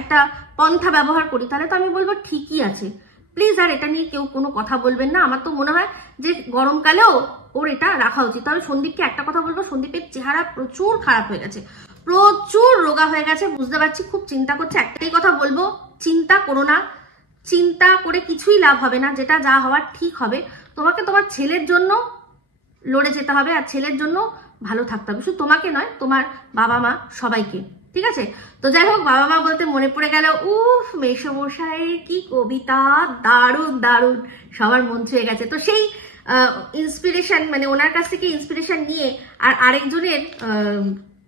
একটা পন্থা ব্যবহার করি তাহলে তো আমি বলবো ঠিকই আছে। প্লিজ আর এটা নিয়ে কেউ কোনো কথা বলবেন না। আমার তো মনে হয় যে গরমকালেও ওর এটা রাখা উচিত। তবে সন্দীপকে একটা কথা বলবো, সন্দীপের চেহারা প্রচুর খারাপ হয়ে গেছে, প্রচুর রোগা হয়ে গেছে, বুঝতে পারছি, খুব চিন্তা করছে। একটাই কথা বলবো, চিন্তা করো না, চিন্তা করে কিছুই লাভ হবে না। যেটা যা হওয়ার ঠিক হবে। তোমাকে তোমার ছেলের জন্য লড়ে যেতে হবে, আর ছেলের জন্য ভালো থাকতে হবে, শুধু তোমাকে নয়, তোমার বাবা মা সবাইকে, ঠিক আছে? তো যাই হোক, বাবা মা বলতে মনে পড়ে গেল, উফ মেসমশাইয়ের কি কবিতা, দারুণ দারুণ, সবার মন ছুঁয়ে গেছে। তো সেই ইন্সপিরেশন, মানে ওনার কাছ থেকে ইন্সপিরেশন নিয়ে আর আরেকজনের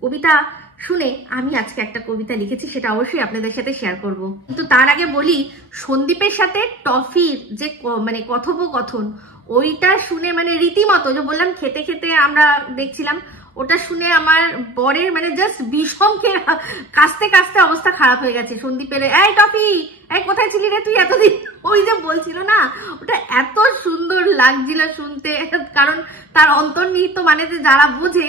কবিতা শুনে আমি আজকে একটা কবিতা লিখেছি, সেটা অবশ্যই আপনাদের সাথে শেয়ার করব। কিন্তু তার আগে বলি, সন্দীপের সাথে টফির যে মানে কথোপকথন, ওইটা শুনে মানে রীতিমতো, যে বললাম খেতে খেতে আমরা দেখছিলাম, ওটা শুনে আমার বরের মানে জাস্ট বিষমকে কাস্তে কাস্তে অবস্থা খারাপ হয়ে গেছে। সন্দীপের এই টফি, এই কোথায় ছিলি রে তুই এতদিন, ওই যে বলছিল না, ওটা এত সুন্দর লাগছিল শুনতে। কারণ তার অন্তর্নিহিত মানে যে যারা বোঝে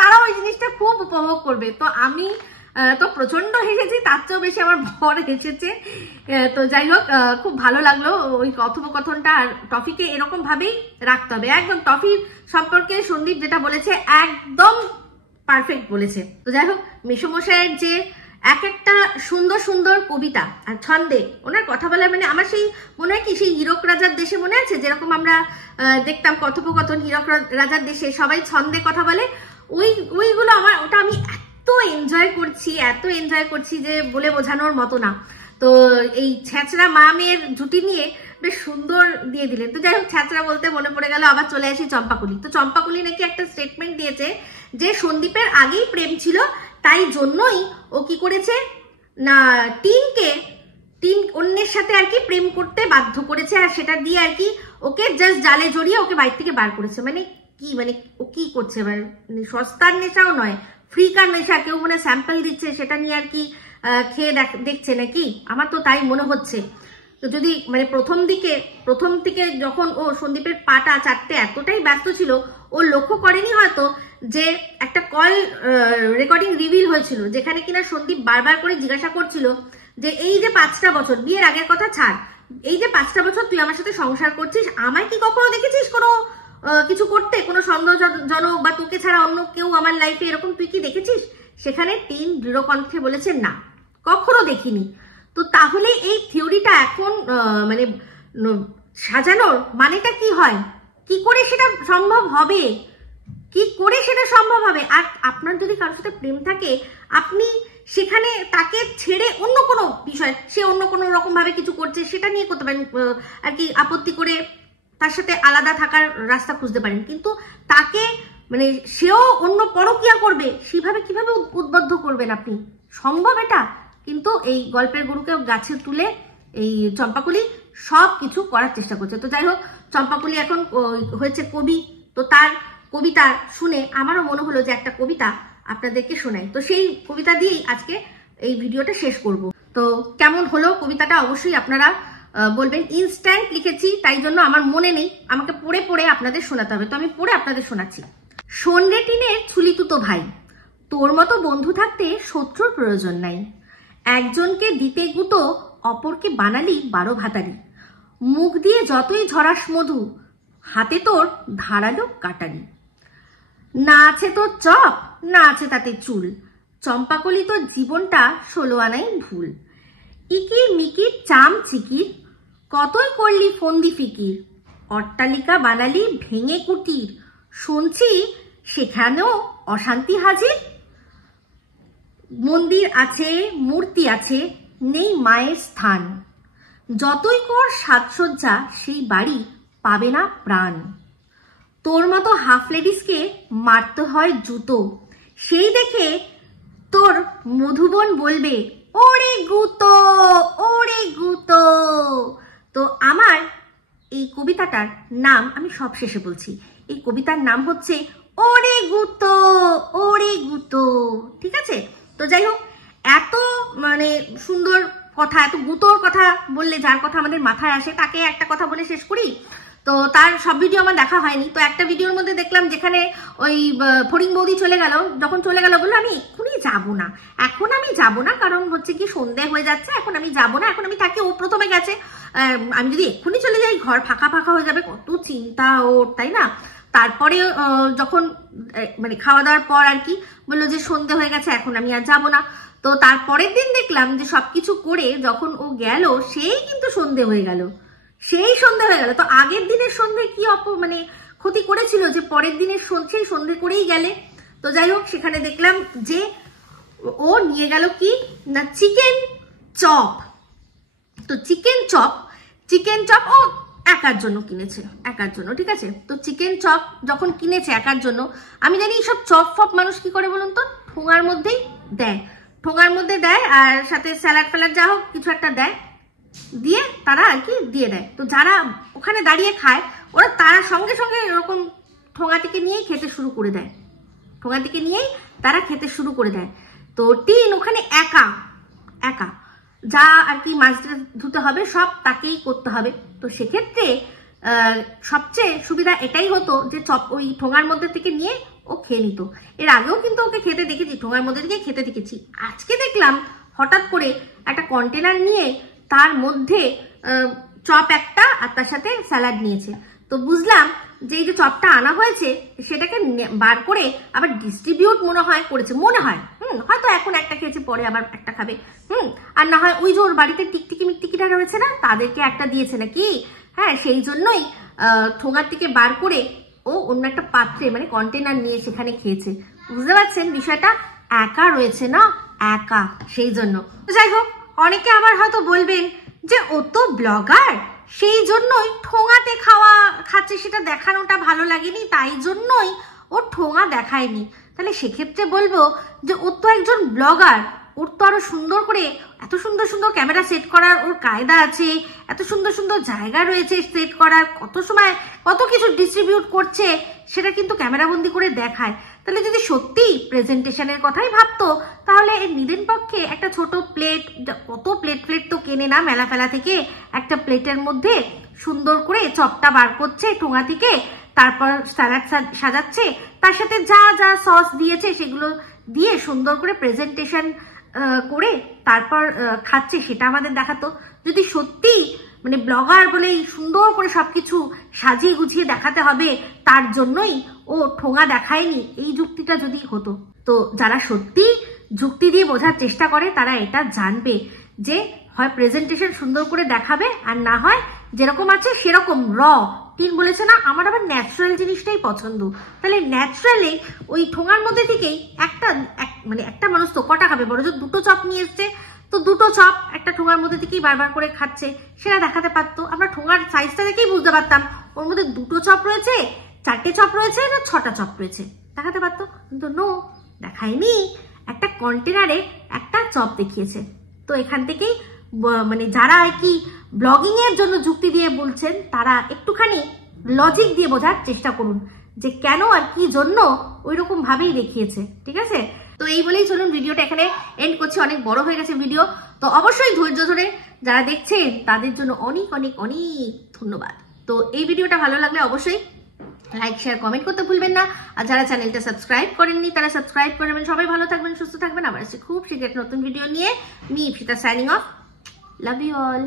তারা ওই জিনিসটা খুব উপভোগ করবে। তো আমি তো প্রচন্ড হেসেছি, তার চেয়েও বেশি আমার বর হেসেছে। তো যাই হোক, খুব ভালো লাগলো ওই কথোপকথনটা। আর টফিকে এরকম ভাবেই রাখতে হবে, একদম টফির সম্পর্কে সন্দীপ যেটা বলেছে একদম পারফেক্ট বলেছে। তো যাই হোক, মেসমশাইয়ের যে এক একটা সুন্দর সুন্দর কবিতা আর ছন্দে ওনার কথা বলা, মানে আমার সেই মনে হয় কি সেই হীরক রাজার দেশে মনে আছে যেরকম আমরা দেখতাম কথোপকথন, হীরক রাজার দেশে সবাই ছন্দে কথা বলে, ওইগুলো আমার, ওটা আমি এত এনজয় করছি যে বলে বোঝানোর মতো না। তো এই ছ্যাঁচড়া মা মেয়ের জুটি নিয়ে বেশ সুন্দর দিয়ে দিলেন। তো যাই হোক, ছ্যাঁচড়া বলতে মনে পড়ে গেল, আবার চলে আসি চম্পাকলি। তো চম্পাকলি নাকি একটা স্টেটমেন্ট দিয়েছে যে সন্দীপের আগেই প্রেম ছিল, তাই জন্যই ও কি করেছে না, টিন অন্যের সাথে আর কি প্রেম করতে বাধ্য করেছে, আর সেটা দিয়ে আর কি ওকে জাস্ট জালে জড়িয়ে ওকে বাড়ি থেকে বার করেছে। মানে কি, মানে ও কি করছে, মানে সস্তার নেশাও নয়, ফ্রিকার নেশা, কেউ মানে স্যাম্পল দিচ্ছে সেটা নিয়ে আর কি খেয়ে দেখছে নাকি, আমার তো তাই মনে হচ্ছে। তো যদি মানে প্রথম থেকে যখন ও সন্দীপের পাটা চাটতে এতটাই ব্যস্ত ছিল, ও লক্ষ্য করেনি হয়তো যে একটা কল রেকর্ডিং রিভিল হয়েছিল, যেখানে কিনা সন্দীপ বারবার করে জিজ্ঞাসা করছিল যে এই যে 5টা বছর, বিয়ের আগের কথা ছাড়, এই যে 5টা বছর তুই আমার সাথে সংসার করছিস, আমায় কি কখনো দেখেছিস কোনো কিছু করতে, কোনো সন্দেহজনক বা তোকে ছাড়া অন্য কেউ আমার লাইফে এরকম তুই কি দেখেছিস? সেখানে টিন দৃঢ় কণ্ঠে বলেছে না, কখনো দেখিনি। তো তাহলে এই থিওরিটা এখন মানে সাজানোর মানেটা কি হয়? কি করে সেটা সম্ভব হবে? আর আপনার যদি কারোর সাথে প্রেম থাকে, আপনি সেখানে তাকে ছেড়ে অন্য কোনো বিষয়, সে অন্য কোনো রকম ভাবে কিছু করছে, সেটা নিয়ে করতে পারেন আর কি, আপত্তি করে তার সাথে আলাদা থাকার রাস্তা খুঁজতে পারেন। কিন্তু তাকে মানে সেও অন্য পরকিয়া করবে, সেভাবে কিভাবে উদ্বুদ্ধ করবেন আপনি? সম্ভব এটা? কিন্তু এই গল্পের গরুকে গাছে তুলে এই চম্পাকলি সব কিছু করার চেষ্টা করছে। তো যাই হোক, চম্পাকলি এখন হয়েছে কবি। তো তার কবিতা শুনে আমারও মনে হলো যে একটা কবিতা আপনাদেরকে শোনাই। তো সেই কবিতা দিয়েই আজকে এই ভিডিওটা শেষ করব। তো কেমন হলো কবিতাটা অবশ্যই আপনারা বলবেন। ইনস্ট্যান্ট লিখেছি, তাই জন্য আমার মনে নেই, আমাকে পড়ে পড়ে আপনাদের শোনাতে হবে। তো আমি পড়ে আপনাদের শোনাচ্ছি। শোন রে টিনের ছুলিতুতো ভাই, তোর মতো বন্ধু থাকতে শত্রুর প্রয়োজন নাই। একজনকে দিতে গুতো, অপরকে বানালি 12 ভাতারি। মুখ দিয়ে যতই ঝরাস মধু, হাতে তোর ধারালো কাটারি। না আছে তোর চপ, না আছে তাতে চুল, চম্পাকলি তোর জীবনটা 16 আনাই ভুল। ইকির মিকির চাম চিকির, কতই করলি ফন্দি ফিকির। অট্টালিকা বানালি ভেঙে কুটির, শুনছি সেখানেও অশান্তি হাজির। মন্দির আছে, মূর্তি আছে, নেই মায়ের স্থান। যতই কর সাজসজ্জা সেই বাড়ি পাবে না প্রাণ। তোর মতো হাফ লেডিসকে মারতে হয় জুতো, সেই দেখে তোর মধুবন বলবে ওরে গুতো, ওরে গুতো। তো আমার এই কবিতাটার নাম আমি সব শেষে বলছি। এই কবিতার নাম হচ্ছে ওরে গুতো, ওরে গুতো। ঠিক আছে? তো যাই হোক, এত মানে সুন্দর কথা, এত গুতোর কথা বললে যার কথা আমাদের মাথায় আসে তাকে একটা কথা বলে শেষ করি। তো তার সব ভিডিও আমার দেখা হয়নি, তো একটা ভিডিওর মধ্যে দেখলাম যেখানে ওই ফড়িং বৌদি চলে গেল, যখন চলে গেল বললো আমি এক্ষুনি যাবো না, এখন আমি যাবো না, কারণ হচ্ছে কি সন্ধে হয়ে যাচ্ছে, এখন আমি যাবো না, এখন আমি থাকি। ও প্রথমে গেছে, আমি যদি এক্ষুনি চলে যাই ঘর ফাঁকা ফাঁকা হয়ে যাবে, কত চিন্তা ওর, তাই না? তারপরে যখন মানে খাওয়া দাওয়ার পর আর কি বললো যে সন্ধে হয়ে গেছে, এখন আমি আর যাবো না। তো তারপরের দিন দেখলাম যে সবকিছু করে যখন ও গেল সেই কিন্তু সন্ধে হয়ে গেল, সেই সন্ধে হয়ে গেল। তো আগের দিনের সন্ধে কি মানে ক্ষতি করেছিল যে পরের দিনের সেই সন্ধে করেই গেলে। তো যাই হোক, সেখানে দেখলাম যে ও নিয়ে গেল কি না চিকেন চপ। তো চিকেন চপ ও একার জন্য কিনেছে, একার জন্য, ঠিক আছে? তো চিকেন চপ যখন কিনেছে একার জন্য, আমি জানি সব চপ ফপ মানুষ কি করে বলুন তো, ঠোঙার মধ্যেই দেয়, ঠোঙার মধ্যে দেয়, আর সাথে স্যালাড ফ্যালাড যা হোক কিছু একটা দেয়, দিয়ে তারা আর কি দিয়ে দেয়। তো যারা ওখানে দাঁড়িয়ে খায় ওরা তারা সঙ্গে সঙ্গে এরকম ঠোঙা থেকে নিয়েই খেতে শুরু করে দেয়, ঠোঙা থেকে নিয়েই তারা খেতে শুরু করে দেয়। তো টিন ওখানে একা একা, যা আর কি মাছ ধুতে হবে সব তাকেই করতে হবে। তো সেক্ষেত্রে সবচেয়ে সুবিধা এটাই হতো যে চপ ওই ঠোঙার মধ্যে থেকে নিয়ে ও খেয়ে নিত। এর আগেও কিন্তু ওকে খেতে দেখেছি, ঠোঙার মধ্যে থেকে খেতে দেখেছি। আজকে দেখলাম হঠাৎ করে একটা কন্টেনার নিয়ে তার মধ্যে চপ একটা আর তার সাথে স্যালাড নিয়েছে। তো বুঝলাম যে এই যে চপটা আনা হয়েছে সেটাকে বার করে আবার ডিস্ট্রিবিউট মনে হয় করেছে, মনে হয়, হয়তো এখন একটা খেয়েছে পরে আবার একটা খাবে, আর না হয় ওই যে ওর বাড়িতে টিকটিকি মিকটিকিটা রয়েছে না, তাদেরকে একটা দিয়েছে নাকি, হ্যাঁ, সেই জন্যই ঠোঙার থেকে বার করে ও অন্য একটা পাত্রে মানে কন্টেনার নিয়ে সেখানে খেয়েছে। বুঝতে পারছেন বিষয়টা? একা রয়েছে না, একা, সেই জন্য। যাই হোক, অনেকে আবার হয়তো বলবেন যে ও তো ব্লগার, সেই জন্যই ঠোঙাতে খাচ্ছে, সেটা দেখানোটা ভালো লাগেনি, তাই জন্যই ও ঠোঙা দেখায়নি। তাহলে সেক্ষেত্রে বলবো যে ও তো একজন ব্লগার, ওর তো আরো সুন্দর করে এত সুন্দর সুন্দর ক্যামেরা সেট করার ওর কায়দা আছে, এত সুন্দর সুন্দর জায়গা রয়েছে সেট করার, কত সময় কত কিছু ডিস্ট্রিবিউট করছে সেটা কিন্তু ক্যামেরাবন্দি করে দেখায়। তাহলে যদি সত্যি প্রেজেন্টেশনের কথাই ভাবতো তাহলে নিদেন পক্ষে একটা ছোট প্লেট, কত প্লেট তো কেনে না মেলা ফেলা থেকে, একটা প্লেটের মধ্যে সুন্দর করে চপটা বার করছে ঠোঙা থেকে, তারপর স্যালাড সাজাচ্ছে, তার সাথে যা যা সস দিয়েছে সেগুলো দিয়ে সুন্দর করে প্রেজেন্টেশন করে তারপর খাচ্ছে, সেটা আমাদের দেখাতো। যদি সত্যি মানে ব্লগার বলেই সুন্দর করে সবকিছু সাজিয়ে গুছিয়ে দেখাতে হবে, তার জন্যই ও ঠোঙা দেখায়নি, এই যুক্তিটা যদি হতো। তো যারা সত্যি যুক্তি দিয়ে বোঝার চেষ্টা করে তারা এটা জানবে যে হয় প্রেজেন্টেশন সুন্দর করে দেখাবে, আর না হয় যেরকম আছে সেরকম র। টিন বলেছে না আমার আবার ন্যাচারাল জিনিসটাই পছন্দ, তাহলে ন্যাচারালি ওই ঠোঙার মধ্যে থেকেই মানে একটা মানুষ তো কটা খাবে, বড় জোর দুটো চপ নিয়ে এসছে, তো দুটো চপ একটা ঠোঙার মধ্যে থেকেই বারবার করে খাচ্ছে, সেটা দেখাতে পারতো। আমরা ঠোঙার সাইজটা দেখেই বুঝতে পারতাম ওর মধ্যে দুটো চপ রয়েছে, চারটে চপ রয়েছে না ছটা চপ রয়েছে, দেখাতে পারতো, কিন্তু নো, দেখায়নি। একটা কন্টেনারে একটা চপ দেখিয়েছে। তো এখান থেকেই মানে যারা আর কি ব্লগিং এর জন্য যুক্তি দিয়ে বলছেন তারা একটুখানি লজিক দিয়ে বোঝার চেষ্টা করুন যে কেন আর কি জন্য ওই রকম ভাবেই দেখিয়েছে, ঠিক আছে? তো এই বলেই চলুন ভিডিওটা এখানে এন্ড করছি, অনেক বড় হয়ে গেছে ভিডিও। তো অবশ্যই ধৈর্য ধরে যারা দেখছেন তাদের জন্য অনেক অনেক অনেক ধন্যবাদ। তো এই ভিডিওটা ভালো লাগলে অবশ্যই লাইক শেয়ার কমেন্ট করতে ভুলবেন না, আর যারা চ্যানেলটা সাবস্ক্রাইব করেননি তারা সাবস্ক্রাইব করে নেবেন। সবাই ভালো থাকবেন, সুস্থ থাকবেন, আবার আসছি খুব শীঘ্র নতুন ভিডিও নিয়ে। Me Ipsita signing off, love you all.